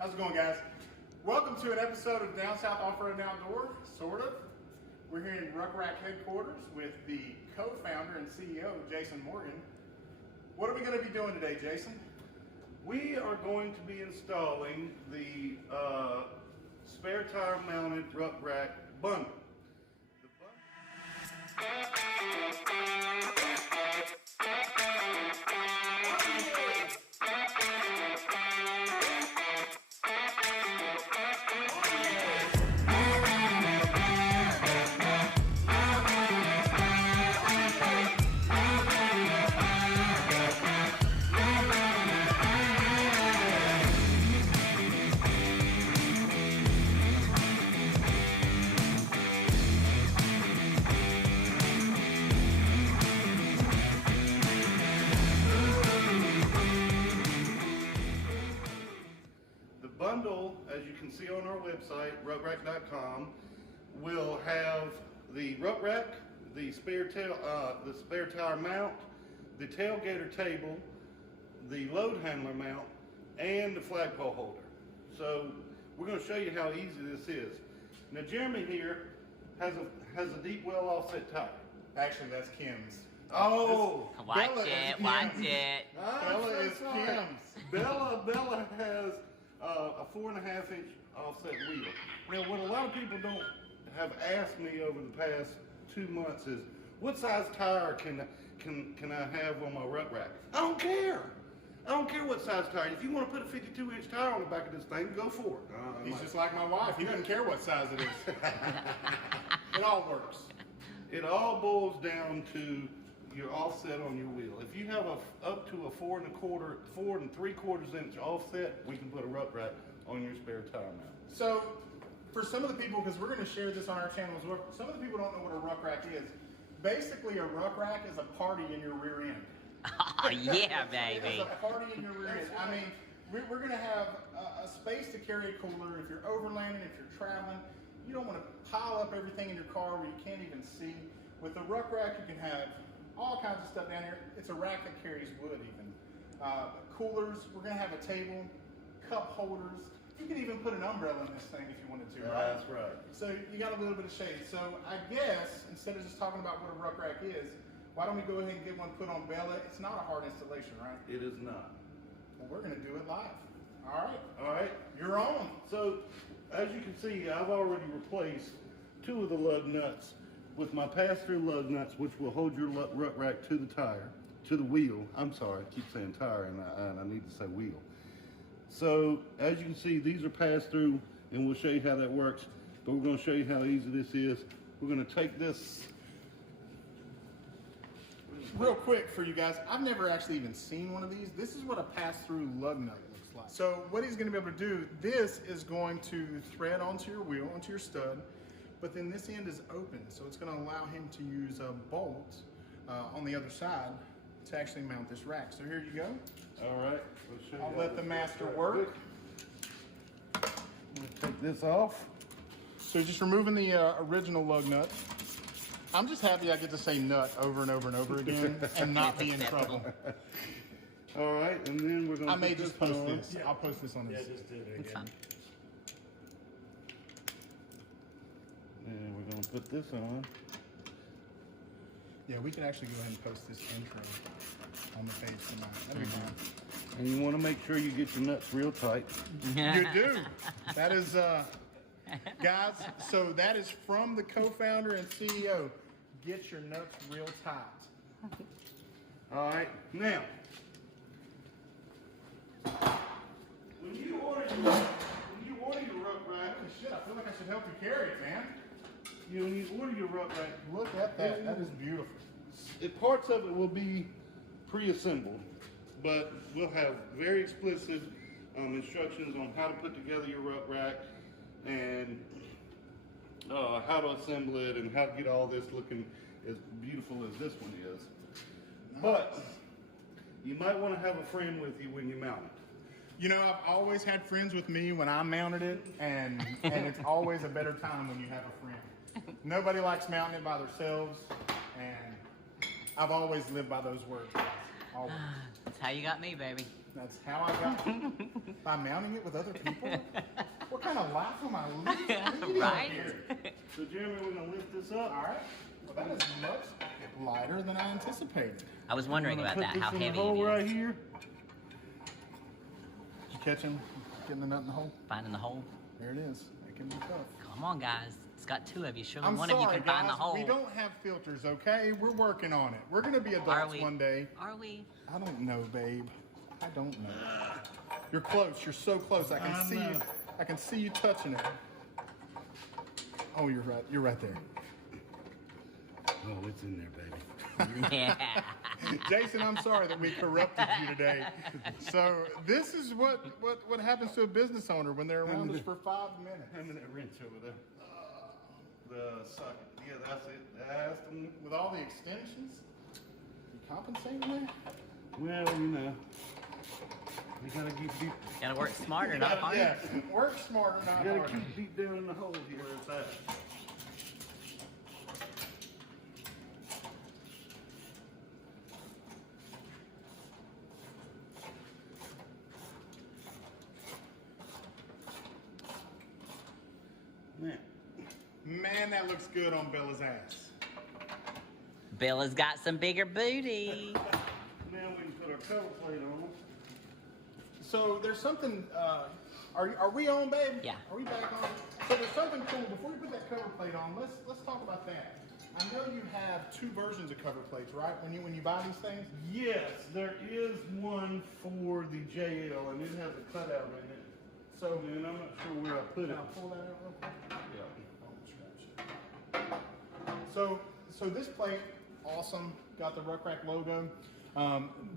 How's it going, guys? Welcome to an episode of Down South Off-Road and Outdoor, sort of. We're here in RucRak headquarters with the co-founder and CEO, Jason Morgan. What are we going to be doing today, Jason? We are going to be installing the spare tire mounted RucRak bundle. Bundle, as you can see on our website, RucRak.com, will have the RucRak, the spare tire mount, the tailgater table, the load handler mount, and the flagpole holder. So we're going to show you how easy this is. Now Jeremy here has a deep well offset tire. Actually, that's Kim's. Oh, watch it. Bella is Kim's. Bella has a 4.5 inch offset wheel. Now, what a lot of people don't have asked me over the past 2 months is, what size tire can I have on my RucRak? I don't care. I don't care what size tire. If you want to put a 52 inch tire on the back of this thing, go for it. He's just like my wife. He doesn't care what size it is. It all works. It all boils down to your offset on your wheel. If you have up to a 4 3/4 inch offset, we can put a RucRak on your spare tire mount. So, for some of the people, because we're going to share this on our channel as well, some of the people don't know what a RucRak is. Basically, a RucRak is a party in your rear end. Oh yeah, baby. It's a party in your rear end. I mean, we're going to have a space to carry a cooler. If you're overlanding, if you're traveling, you don't want to pile up everything in your car where you can't even see. With the RucRak, you can have all kinds of stuff down here. It's a rack that carries wood even. Coolers, we're gonna have a table, cup holders. You could even put an umbrella in this thing if you wanted to, right? That's right. So you got a little bit of shade. So I guess, instead of just talking about what a RucRak is, why don't we go ahead and get one put on Bella? It's not a hard installation, right? It is not. Well, we're gonna do it live. All right. All right. You're on. So, as you can see, I've already replaced 2 of the lug nuts with my pass-through lug nuts, which will hold your RucRak to the tire, to the wheel. I'm sorry, I keep saying tire and I need to say wheel. So as you can see, these are pass-through, and we'll show you how that works, but we're going to show you how easy this is. We're going to take this. Real quick for you guys, I've never actually even seen one of these. This is what a pass-through lug nut looks like. So what he's going to be able to do, this is going to thread onto your wheel, onto your stud, but then this end is open, so it's going to allow him to use a bolt on the other side to actually mount this rack. So here you go. All right. I'll let the master work. I'm going to take this off. So just removing the original lug nut. I'm just happy I get to say nut over and over and over again and not be in trouble. All right, and then we're going to I may just post this. Yeah. I'll post this on this. Yeah, just do it again. And we're going to put this on. Yeah, we can actually go ahead and post this intro on the page tonight. That'd be fine. And you want to make sure you get your nuts real tight. You do. That is, guys, so that is from the co-founder and CEO. Get your nuts real tight. All right, now, when you order your RucRak, Holy shit, I feel like I should help you carry it, man. when you order your RucRak, Look at that. That is beautiful. parts of it will be pre-assembled, but we'll have very explicit instructions on how to put together your RucRak and how to assemble it and how to get all this looking as beautiful as this one is. Nice. But you might want to have a friend with you when you mount it. You know, I've always had friends with me when I mounted it, and it's always a better time when you have a friend. Nobody likes mounting it by themselves, and I've always lived by those words, guys. Always. That's how you got me, baby. That's how I got by mounting it with other people. What kind of life am I leading Right? here? So Jeremy, we're gonna lift this up. All right. Well, that is much lighter than I anticipated. I was wondering about that, how heavy it hole right is. here. Did you catch him getting the nut in the hole? Finding the hole. There it is. It can be tough. Come on, guys. It's got two of you. Surely I'm one sorry, of you can guys. find the hole. We don't have filters, okay? We're working on it. We're gonna be Are adults we? one day. Are we? I don't know, babe. I don't know. You're close. You're so close. I can see you. I can see you touching it. Oh, you're right. You're right there. Oh, it's in there, baby. Yeah. Jason, I'm sorry that we corrupted you today. So this is what happens to a business owner when they're around us for 5 minutes. Hand me that wrench over there. The socket. Yeah, that's it. That's the... With all the extensions, you compensating there? Well, you know. You gotta keep deep. Gotta work smarter, not harder. Yeah, work smarter, not You gotta harder. keep deep down in the hole here where it's at. Man. Man, that looks good on Bella's ass. Bella's got some bigger booty. Now we can put our cover plate on. So there's something. Are we on, babe? Yeah. Are we back on? So there's something cool. Before you put that cover plate on, let's talk about that. I know you have 2 versions of cover plates, right? When you buy these things. Yes, there is one for the JL, and it has a cutout in it. So And I'm not sure where I put can it. I pull that out real quick? Yeah. So this plate, awesome. Got the RucRak logo.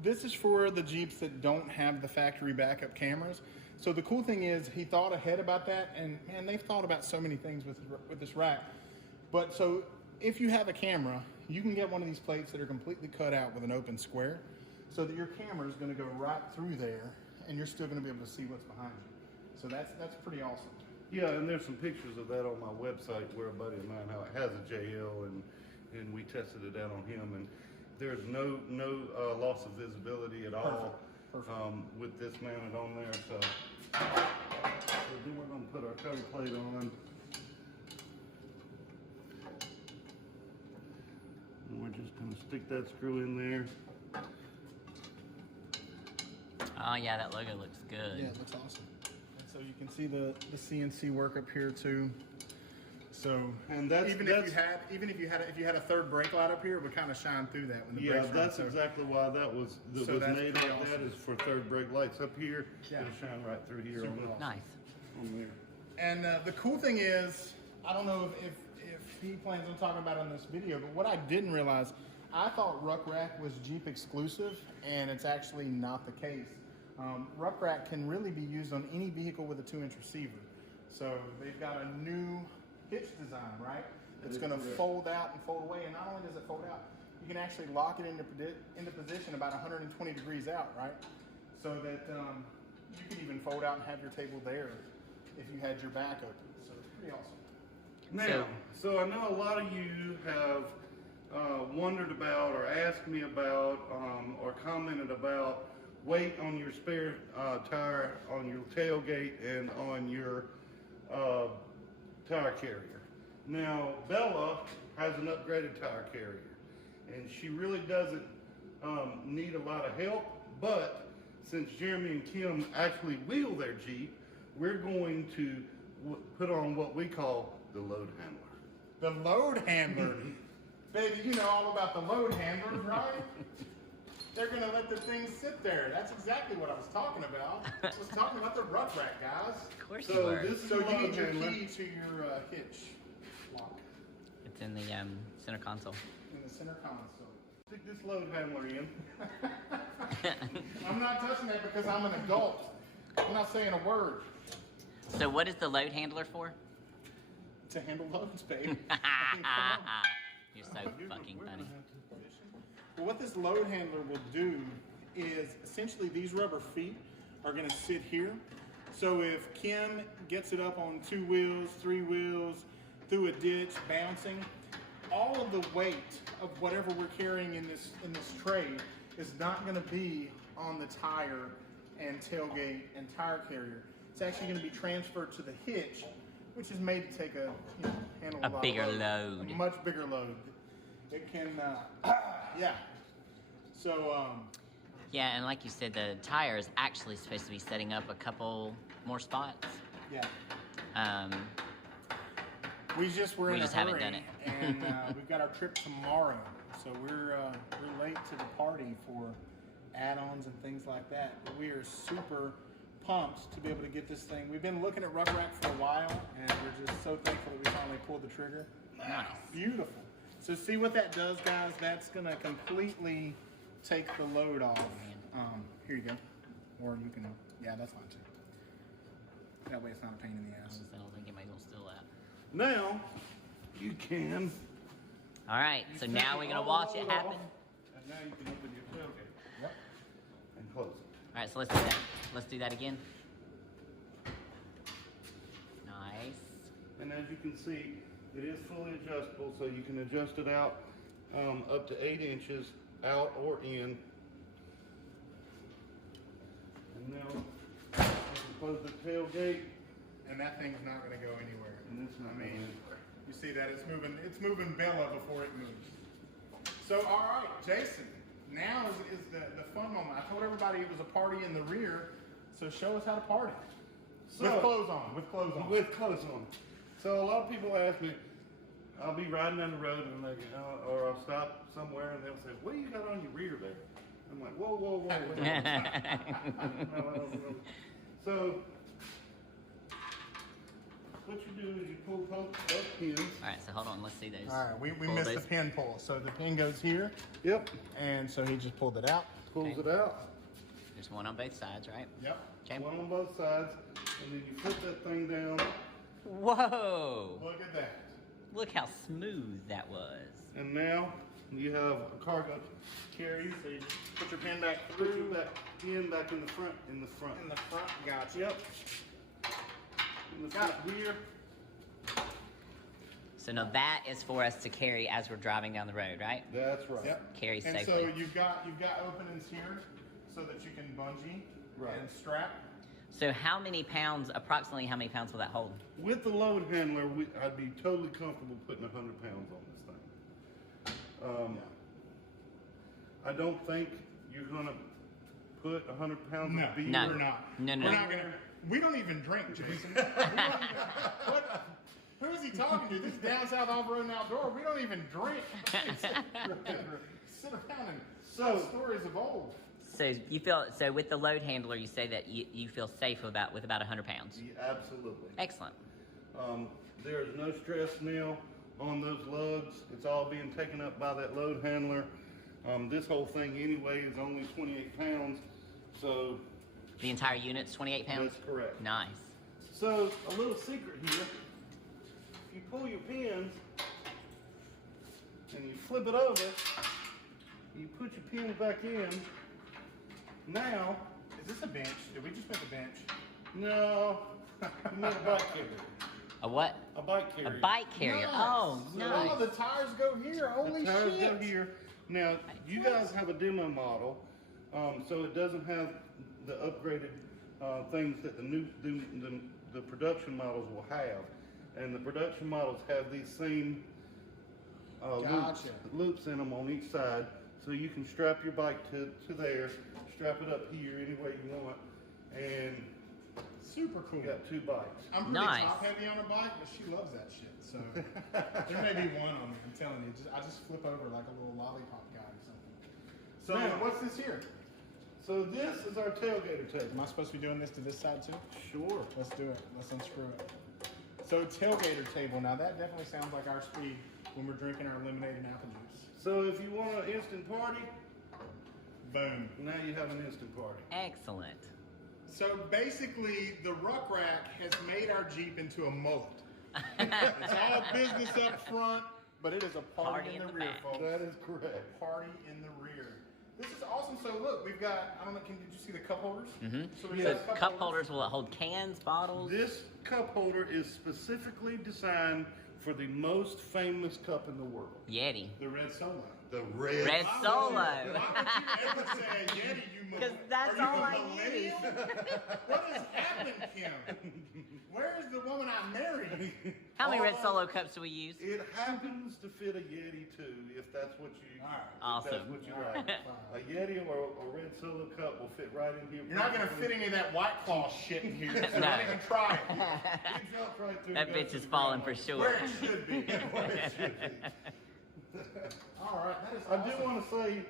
This is for the Jeeps that don't have the factory backup cameras. So the cool thing is he thought ahead about that, and man, they've thought about so many things with this rack. But so if you have a camera, you can get one of these plates that are completely cut out with an open square, so that your camera is going to go right through there, and you're still going to be able to see what's behind you. So that's pretty awesome. Yeah, and there's some pictures of that on my website where a buddy of mine has a JL, and we tested it out on him, and there's no loss of visibility at all. Perfect. With this mounted on there. So then we're going to put our cover plate on. And we're just going to stick that screw in there. Oh yeah, that logo looks good. Yeah, it looks awesome. And so you can see the CNC work up here too. So And that's- even if you had a third brake light up here, it would kind of shine through that when the Yeah, brakes run. that's So exactly why that was So that's made pretty like that, awesome. is for third brake lights up here. Yeah. It'll shine right through here Super on, awesome. Nice. on there. And the cool thing is, I don't know if he plans on talking about it in this video, but what I didn't realize, I thought RucRak was Jeep exclusive, and it's actually not the case. RucRak can really be used on any vehicle with a 2-inch receiver. So they've got a new hitch design, right? It's going to fold out and fold away, and not only does it fold out, you can actually lock it into position about 120 degrees out, right? So that you can even fold out and have your table there if you had your back open. So it's pretty awesome. Now, so I know a lot of you have wondered about or asked me about or commented about weight on your spare tire, on your tailgate, and on your tire carrier. Now, Bella has an upgraded tire carrier, and she really doesn't need a lot of help, but since Jeremy and Kim actually wheel their Jeep, we're going to put on what we call the load handler. The load handler. Baby, you know all about the load handlers, right? They're going to let the thing sit there. That's exactly what I was talking about. I was talking about the RucRak, guys. Of course you So were. this is So the you load need your handler. key to your hitch lock It's in the center console. in the center console. Stick this load handler in. I'm not touching that because I'm an adult. I'm not saying a word. So what is the load handler for? To handle loads, babe. You're so fucking funny. Well, what this load handler will do is essentially these rubber feet are going to sit here. So if Kim gets it up on 2 wheels, 3 wheels, through a ditch, bouncing, all of the weight of whatever we're carrying in this tray is not going to be on the tire and tailgate and tire carrier. It's actually going to be transferred to the hitch, which is made to take handle a lot bigger of load. a much bigger load. It can, yeah. So, Yeah, and like you said, the tire is actually supposed to be setting up a couple more spots. yeah. We We just haven't done it. and we've got our trip tomorrow, so we're late to the party for add-ons and things like that. But we are super pumped to be able to get this thing. We've been looking at RucRak for a while, and we're just so thankful that we finally pulled the trigger. Nice. Beautiful. So see what that does, guys? That's gonna completely take the load off. Here you go. Or you can, yeah, that's fine too. That way it's not a pain in the ass. I don't think anybody's gonna steal that. Now, you can. All right, so now we're gonna watch it happen. And now you can open your tailgate. Yep. And close it. All right, so let's do that. Let's do that again. Nice. And as you can see, it is fully adjustable, so you can adjust it out up to 8 inches, out or in. And now, you can close the tailgate. And that thing's not going to go anywhere. And it's not I mean, going anywhere. you see that it's moving Bella before it moves. So, all right, Jason, now is the fun moment. I told everybody it was a party in the rear, so show us how to party. So, with clothes on. With clothes on. With clothes on. So a lot of people ask me, I'll be riding down the road and they, or I'll stop somewhere and they'll say, "What do you got on your rear there?" I'm like, "Whoa, whoa, whoa!" So what you do is you pull both pins. All right, so hold on. Let's see those. All right, we Pull missed those. the pin pull. So the pin goes here, Yep. and so he just pulled it out. Pulls Okay. it out. There's one on both sides, right? Yep. Okay. One on both sides, and then you put that thing down, Whoa! Look at that. Look how smooth that was. and now you have a cargo carry. So you just put your pin back Put through. your back in back in the front. In the front. In the front, gotcha. Yep. In the Got front rear. So now that is for us to carry as we're driving down the road, right? That's right. Yep. Carry And safely. so you've got openings here, so that you can bungee Right. and strap. So approximately how many pounds will that hold? With the load handler, I'd be totally comfortable putting 100 pounds on this thing. I don't think you're gonna put 100 pounds No, of beer. No. we're not. No, no, We're no. not gonna. We don't even drink, Jason. What? Who is he talking to? This is down south off-road and outdoor. We don't even drink. Sit around and tell stories of old. So with the load handler, you say that you feel safe with about 100 pounds. Yeah, absolutely. Excellent. There is no stress now on those lugs. It's all being taken up by that load handler. This whole thing anyway is only 28 pounds. So The entire unit's 28 pounds? that's correct. Nice. So a little secret here. If you pull your pins and you flip it over, you put your pins back in. Now, Is this a bench? Did we just make a bench? no, we made a bike carrier. A what? A bike A carrier. bike carrier. Oh, So, nice. oh, the tires go here. Holy The tires shit. go here. Now, you guys have a demo model, so it doesn't have the upgraded things that the production models will have. And the production models have these same Gotcha. loops in them on each side, so you can strap your bike to there, strap it up here any way you want, and Super cool. you got 2 bikes. I'm pretty Nice. top heavy on a bike, but she loves that shit. So there may be one on me. I'm telling you. I just flip over like a little lollipop guy or something. So Now- what's this here? So this is our tailgater table. Am I supposed to be doing this to this side too? Sure. Let's do it. Let's unscrew it. So tailgater table. Now that definitely sounds like our speed when we're drinking our lemonade and apple juice. So if you want an instant party, Boom. now you have an instant party. Excellent. So basically, the RucRak has made our Jeep into a mullet. It's all business up front, but it is a party, in the rear, back. folks. That is correct. Party in the rear. This is awesome. So look, we've got, I don't know, did you see the cup holders? Mm-hmm. So we So got cup holders will hold cans, bottles. This cup holder is specifically designed for the most famous cup in the world. Yeti. The red Solo. The red. Red Solo. Why would you ever say Yeti, you mother? 'Cause that's Are you all a I millennial? What has happened, Kim? Where's the woman I married? How many Red All Solo cups do we use? It happens to fit a Yeti too, if that's what you. All right. Awesome. If that's what you All like. right, A Yeti or a red Solo cup will fit right in here. You're not gonna fit any of that White Claw shit in here, so No. don't even try it. It dropped right through That and goes bitch to is the falling ground. for sure. Where it should be. Where it should be. All right, that is I awesome. do want to say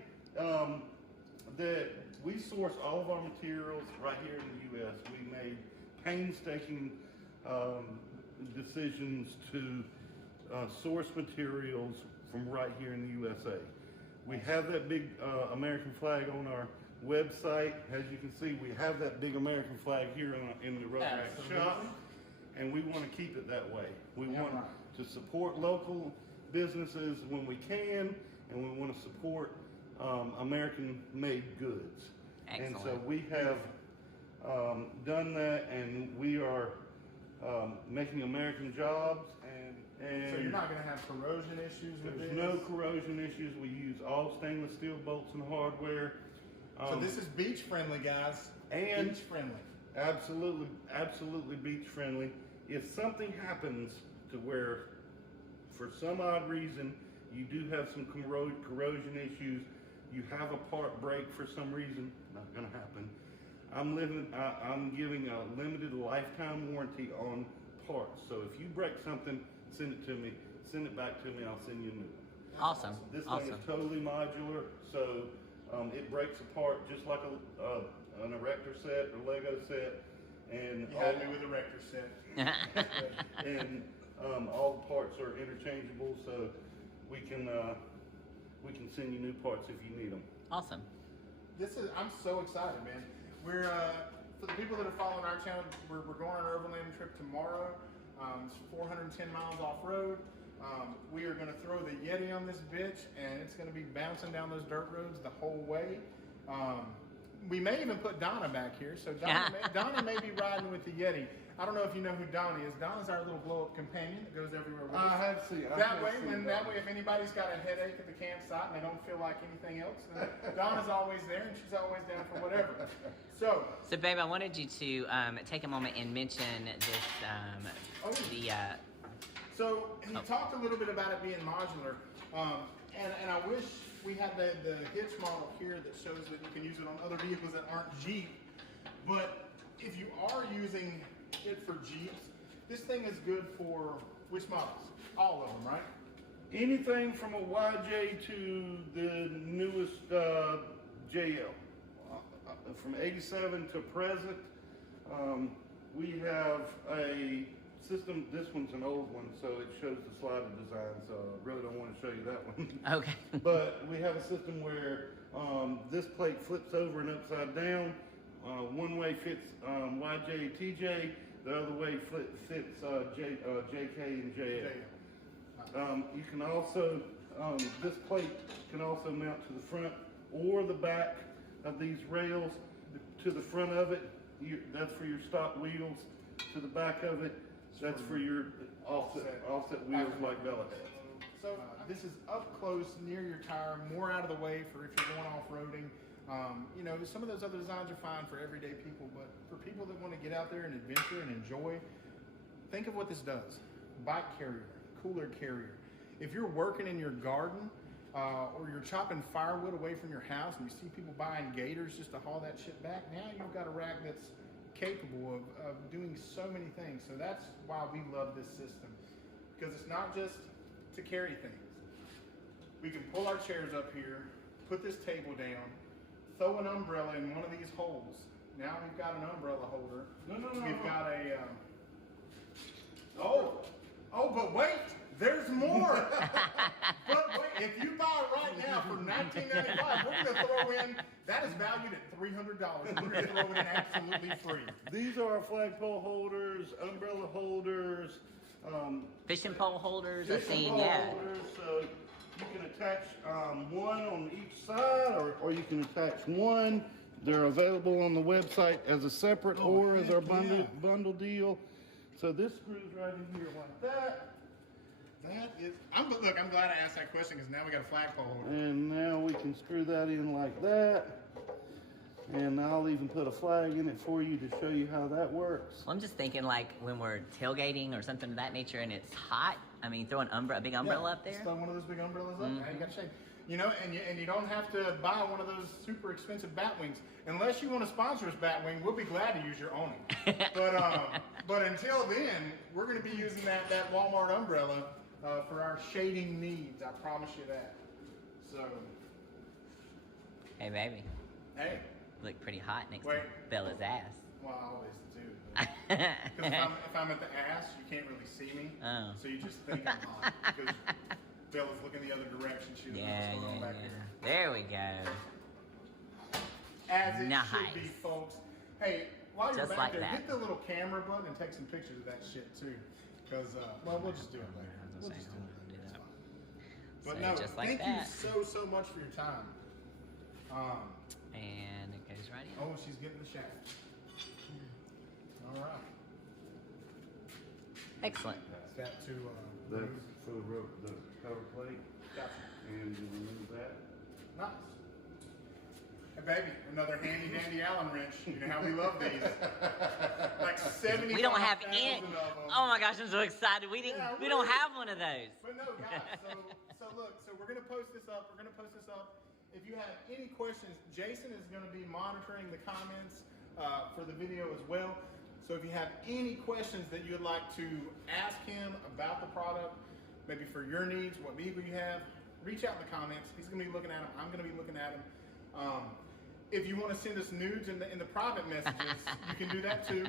that we source all of our materials right here in the U.S. We made painstaking decisions to source materials from right here in the USA. We have that big American flag on our website. As you can see, we have that big American flag here in the RucRak Absolutely. shop, and we want to keep it that way. We Yeah, want right. to support local businesses when we can, and we want to support American-made goods. And so Excellent. we have done that, and we are making American jobs, and So you're not gonna have corrosion issues with there's this? no corrosion issues. We use all stainless steel bolts and hardware. So this is beach friendly, guys. and- beach friendly. Absolutely beach friendly. If something happens to where, for some odd reason, you do have some corrosion issues, you have a part break for some reason, not gonna happen. I'm giving a limited lifetime warranty on parts. So if you break something, send it to me. Send it back to me. I'll send you a new one. Awesome. This Awesome. thing is totally modular, so it breaks apart just like an erector set or Lego set, and You had me with the Rector set. and all the parts are interchangeable, so we can send you new parts if you need them. Awesome. I'm so excited, man. We're for the people that are following our channel, we're going on an overland trip tomorrow. It's 410 miles off road. We are going to throw the Yeti on this bitch, and it's going to be bouncing down those dirt roads the whole way. We may even put Donna back here, so Donna may be riding with the Yeti. I don't know if you know who Donna is. Donna's our little blow-up companion that goes everywhere with us. I have seen. That way, if anybody's got a headache at the campsite and they don't feel like anything else, then Donna's always there and she's always down for whatever. So, Babe, I wanted you to take a moment and mention this, So he talked a little bit about it being modular, and I wish we had the hitch model here that shows that you can use it on other vehicles that aren't Jeep. But if you are using it for Jeeps, this thing is good for which models? All of them, right? Anything from a YJ to the newest JL. From 87 to present, we have a system. This one's an old one, so it shows the slider design, so I really don't want to show you that one. Okay. But we have a system where this plate flips over and upside down. One way fits YJ, TJ. The other way fits JK and JL. You can also, this plate can also mount to the front or the back of these rails. To the front of it, that's for your stock wheels. To the back of it, that's for your offset wheels like Bella has. So this is up close, near your tire, more out of the way for if you're going off-roading. You know, some of those other designs are fine for everyday people, but for people that want to get out there and adventure and enjoy, think of what this does. Bike carrier, cooler carrier. If you're working in your garden, or you're chopping firewood away from your house and you see people buying gators just to haul that shit back, now you've got a rack that's capable of doing so many things. So that's why we love this system, because it's not just to carry things. We can pull our chairs up here, put this table down, throw an umbrella in one of these holes. Now we've got an umbrella holder. We've got a, but wait, there's more. But wait, if you buy it right now for $19.95, we're gonna throw in, that is valued at $300. We're gonna throw it in absolutely free. These are our flagpole holders, umbrella holders, Fishing pole holders, I've fishing seen, pole yeah. holders. So you can attach one on each side, or you can attach one. They're available on the website as a separate or as our heck yeah. bundle deal. So this screws right in here like that. Look, I'm glad I asked that question because now we got a flagpole over. And now we can screw that in like that. And I'll even put a flag in it for you to show you how that works. Well, I'm just thinking like when we're tailgating or something of that nature and it's hot. I mean, throw a big umbrella up there. Just throw one of those big umbrellas up. Now you got shade. You know, and you don't have to buy one of those super expensive bat wings. Unless you want to sponsor us, Batwing, we'll be glad to use your awning. But until then, we're going to be using that Walmart umbrella for our shading needs. I promise you that. So. Hey, baby. Hey. Look pretty hot next to Bella's ass. Well, I always do. Because if I'm at the ass, you can't really see me. Oh. So you just think I'm hot. Because Bella's looking the other direction. She doesn't know what's going on back there. There we go. As it should be, folks. Hey, while you're Just back like there, that. hit the little camera button and take some pictures of that shit too. Because, well, we'll just do it later. We'll just do it later. It's fine. But no, just like thank that. you so much for your time. And it goes right in. Oh, she's getting the shaft. All right. Excellent. Step to That's for the cover plate. gotcha. And you remove that. Nice. Hey, baby, another handy dandy Allen wrench. You know how we love these. Like 70. We don't have any. of them. Oh my gosh, I'm so excited. We didn't. Yeah, we don't have one of those. But no, guys. So look. So we're gonna post this up. If you have any questions, Jason is gonna be monitoring the comments for the video as well. So if you have any questions that you would like to ask him about the product, maybe for your needs, what vehicle you have, reach out in the comments. He's gonna be looking at them. I'm gonna be looking at them. If you want to send us nudes in the private messages, you can do that too.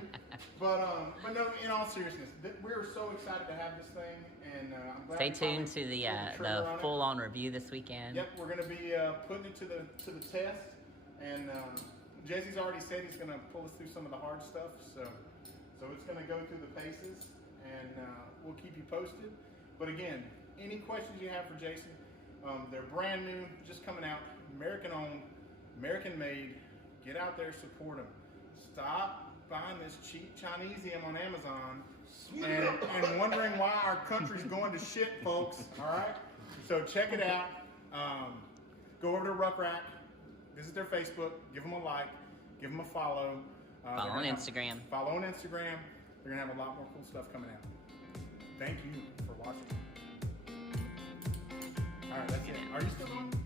But no, in all seriousness, we're so excited to have this thing, and I'm glad. Stay tuned to the full-on review this weekend. Yep, we're going to be putting it to the test, and Jesse's already said he's going to pull us through some of the hard stuff. So it's going to go through the paces, and we'll keep you posted. But again, any questions you have for Jason, they're brand new, just coming out, American owned. American made. Get out there, support them. Stop buying this cheap Chinesium on Amazon and wondering why our country's going to shit, folks. All right? So check it out. Go over to RucRak. Visit their Facebook. Give them a like. Give them a follow. Follow on Instagram. Follow on Instagram. They're going to have a lot more cool stuff coming out. Thank you for watching. All right, that's it. Are you still on?